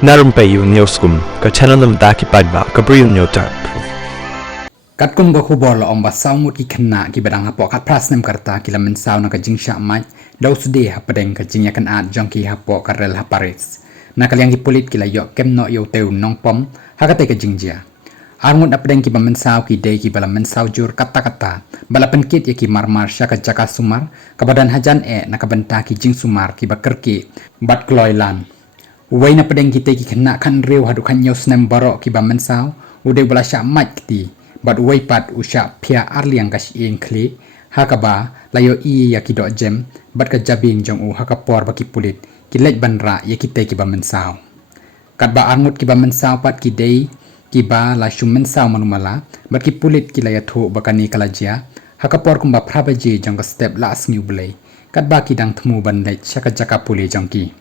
Narum payu neoskum ka chananam daki padba ka briu neotar. Kat kum ga khubor la om ba saumut ki khna ki badang hapo kat prasnem karta ki lamen sau na ka jingsha mai dau sude hapadeng ka jingya kan at jongki hapo karel haparis na kalyang ki pulit ki la yo kem no yo teu nong pom hakate ka jingjia arngut apdeng ki bamen sau ki dei ki balamen sau jur kata kata balapen kit ya ki marmar sya ka jaka sumar ka badan hajan na ka benta ki jing sumar ki bakerki bat kloilan Uway na pedeng kita ki kena kan riu hadu kan nyaw snem barok ki bamen sao uday bala sya mat kiti bat uway pat usya pia arliang kas ing kli hakaba layo i ya ki do jem bat ka jabing jong u hakapor baki pulit ki lej banra ya kita ki bamen sao kat ba arngut ki bamen sao pat ki dei ki ba la shumen sao manumala bat ki pulit ki laya thu bakani kalajia hakapor kumba prabaji jong ka step la asngiu belai kat ba ki dang thmu ban lej syaka jaka puli jong ki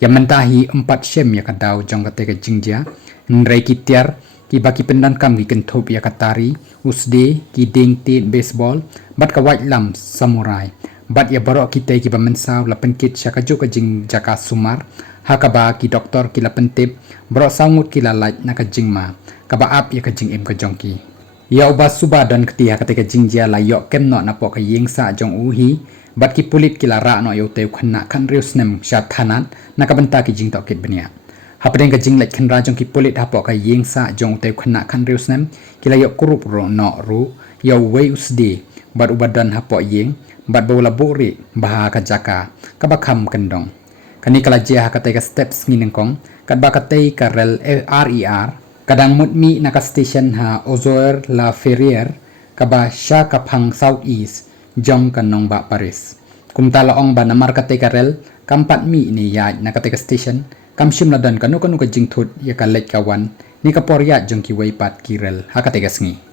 yang mentahi 4 sem ya kadau jong kate ka jingja nrei ki tiar ki baki pendan kam ki kenthop ya katari usde ki ding tin baseball bat ka white lam samurai bat ya barok kita ki bamensau la penkit syaka juk ka jing jaka sumar hakaba ki doktor ki la pentip bro sangut ki la laj na ka jingma ka ba ap ya ka jing em ka jongki ya uba suba dan ketia kate ka jingja la yok kem no na po ka yeng sa jong uhi bat ki pulit ki la ra no yo teu khna kan riu snem sha thanat na ka benta ki jing to kit benia hapdeng ka jing lek khan ra jong ki pulit hapo ka yeng sa jong teu khna kan riu snem ki la yo kurup ro no ru yo wei usdi bat ubadan hapo yeng bat bola buri bah ka jaka ka bakham kendong kani kala jia ka te ka steps ngineng kong kat ba ka te ka rel rer kadang mutmi na ka station ha ozoer la ferrier ka ba sha ka phang south east jong kanong ba Paris kumta laong ba namar kate karel kampat mi ni ya na kate station kam shim ladan kanu ka jingthut ya ka lek kawan ni ka porya jong ki wei pat kirel ha kate sngi